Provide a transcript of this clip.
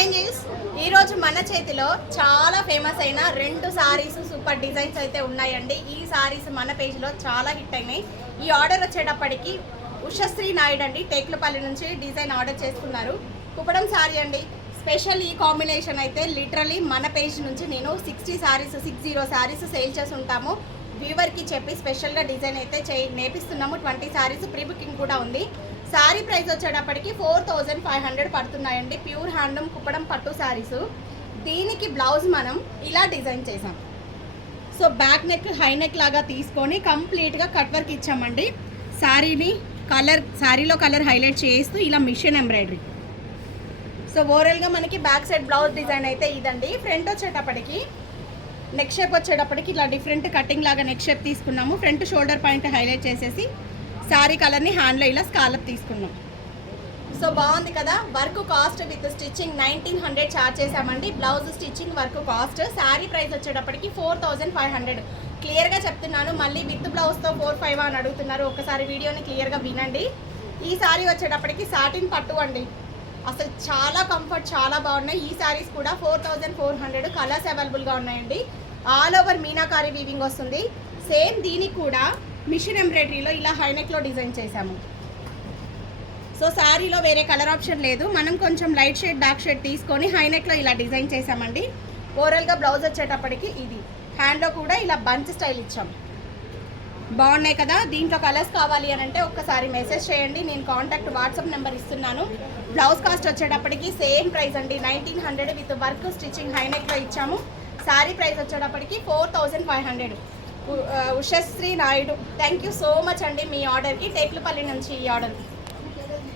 Nineties ఈరోజు మన చేతిలో చాలా ఫేమస్ అయిన 2 సారీస్ సూపర్ డిజైన్స్ అయితే ఉన్నాయండి. ఈ సారీస్ మన పేజ్లో చాలా హిట్ అయినాయి. ఈ ఆర్డర్ వచ్చేటప్పటికి ఉషశ్రీ నాయుడు అండి టేకులపల్లి నుంచి డిజైన్ ఆర్డర్ చేసుకున్నారు. కుప్పడం సారీ అండి. స్పెషల్ ఈ కాంబినేషన్ అయితే లిటరలీ మన పేజ్ నుంచి నేను 60 సారీస్ సేల్ చేసి ఉంటాము. వ్యూవర్కి చెప్పి స్పెషల్గా డిజైన్ అయితే నేపిస్తున్నాము. 20 సారీస్ ప్రీ బుకింగ్ కూడా ఉంది. సారీ ప్రైస్ వచ్చేటప్పటికి 4500 పడుతున్నాయండి. ప్యూర్ హ్యాండ్లూమ్ కుప్పడం పట్టు సారీస్. దీనికి బ్లౌజ్ మనం ఇలా డిజైన్ చేసాం. So back neck high neck లాగా తీసుకొని కంప్లీట్గా కట్ వర్క్ ఇచ్చామండి. శారీలో కలర్ హైలైట్ చేస్తూ ఇలా మిషన్ ఎంబ్రాయిడరీ. సో ఓవరాల్గా మనకి బ్యాక్ సైడ్ బ్లౌజ్ డిజైన్ అయితే ఇదండి. ఫ్రంట్ వచ్చేటప్పటికి నెక్ షేప్ వచ్చేటప్పటికి ఇట్లా డిఫరెంట్ కటింగ్ లాగా నెక్ షేప్ తీసుకున్నాము. ఫ్రంట్ షోల్డర్ పాయింట్ హైలైట్ చేసేసి శారీ కలర్ని హ్యాండ్లో ఇలా స్కాలప్ తీసుకున్నాం. సో బాగుంది కదా. Work cost with stitching 1900 charge చేసామండి. Blouse stitching work cost. Sari price వచ్చేటప్పటికి 4500. క్లియర్గా చెప్తున్నాను, మళ్ళీ విత్ బ్లౌజ్తో 45 అని అడుగుతున్నారు. ఒకసారి వీడియోని క్లియర్గా వినండి. ఈ శారీ వచ్చేటప్పటికి సాటిన్ పట్టు అండి. అసలు చాలా కంఫర్ట్, చాలా బాగున్నాయి. ఈ శారీస్ కూడా 4400. కలర్స్ అవైలబుల్గా ఉన్నాయండి. ఆల్ ఓవర్ మీనాకారి వీవింగ్ వస్తుంది. సేమ్ దీనికి కూడా మిషన్ ఎంబ్రాయిడరీలో ఇలా హైనెక్లో డిజైన్ చేశాము. సో శారీలో వేరే కలర్ ఆప్షన్ లేదు. మనం కొంచెం లైట్ షేడ్ డార్క్ షేడ్ తీసుకొని హైనెక్లో ఇలా డిజైన్ చేసామండి. ఓవరాల్గా బ్లౌజ్ వచ్చేటప్పటికి ఇది. హ్యాండ్లో కూడా ఇలా బంచ్ స్టైల్ ఇచ్చాం. బాగున్నాయి కదా. దీంట్లో కలర్స్ కావాలి అని అంటే ఒక్కసారి మెసేజ్ చేయండి. నేను కాంటాక్ట్ వాట్సాప్ నెంబర్ ఇస్తున్నాను. బ్లౌజ్ కాస్ట్ వచ్చేటప్పటికి సేమ్ ప్రైస్ అండి, 1900 విత్ వర్క్ స్టిచ్చింగ్ హైనెక్లో ఇచ్చాము. శారీ ప్రైస్ వచ్చేటప్పటికి 4500. Ushasri Naidu, thank you so much అండి మీ ఆర్డర్కి. టేకులపల్లి నుంచి ఈ ఆర్డర్